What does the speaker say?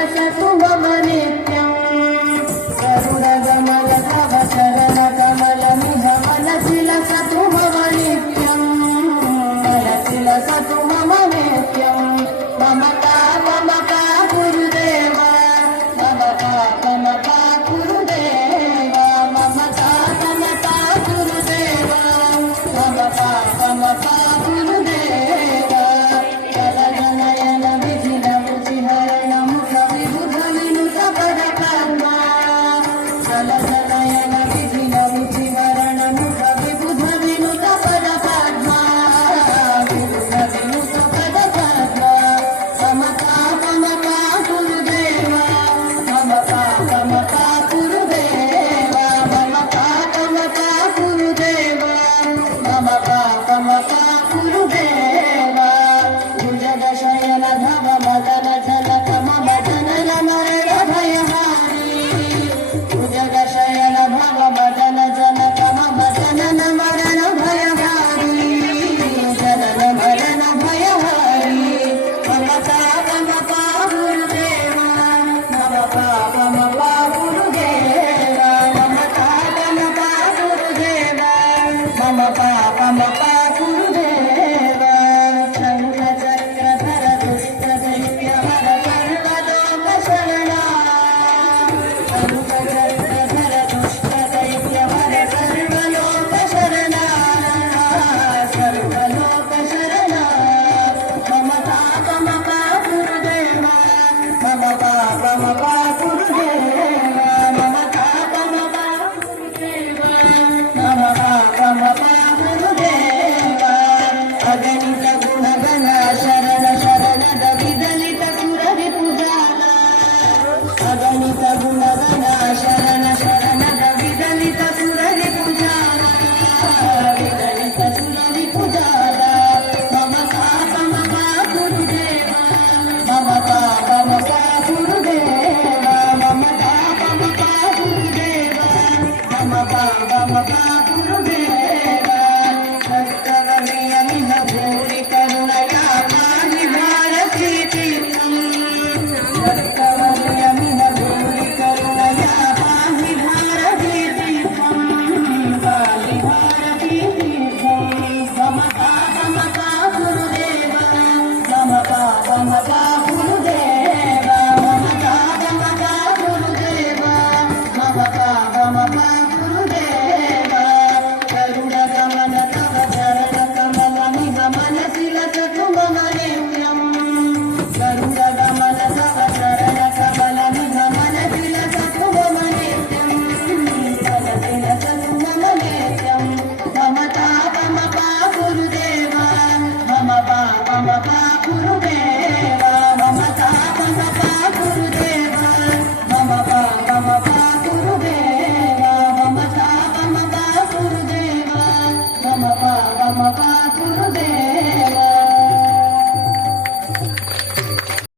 विलसतु मम नित्यम् गरुडगमन तव चरणकमलमिह मनसि लसतु मम नित्यम् मनसि लसतु मम नित्यम् ममता गुरुदेव ममता गुरुदेव ममता गुरुदेव ममता गुरुदेव जलनयन विधिन रुचिहरण मुख विबुध विनुत पद पद्मा जलनयन विधिन रुचिहरण मुख विबुध विनुत पद पद्मा विबुध विनुत पद पद्मा ममता गुरुदेव ममता गुरुदेव ममता गुरुदेव ममता गुरुदेव भुजगशयन धव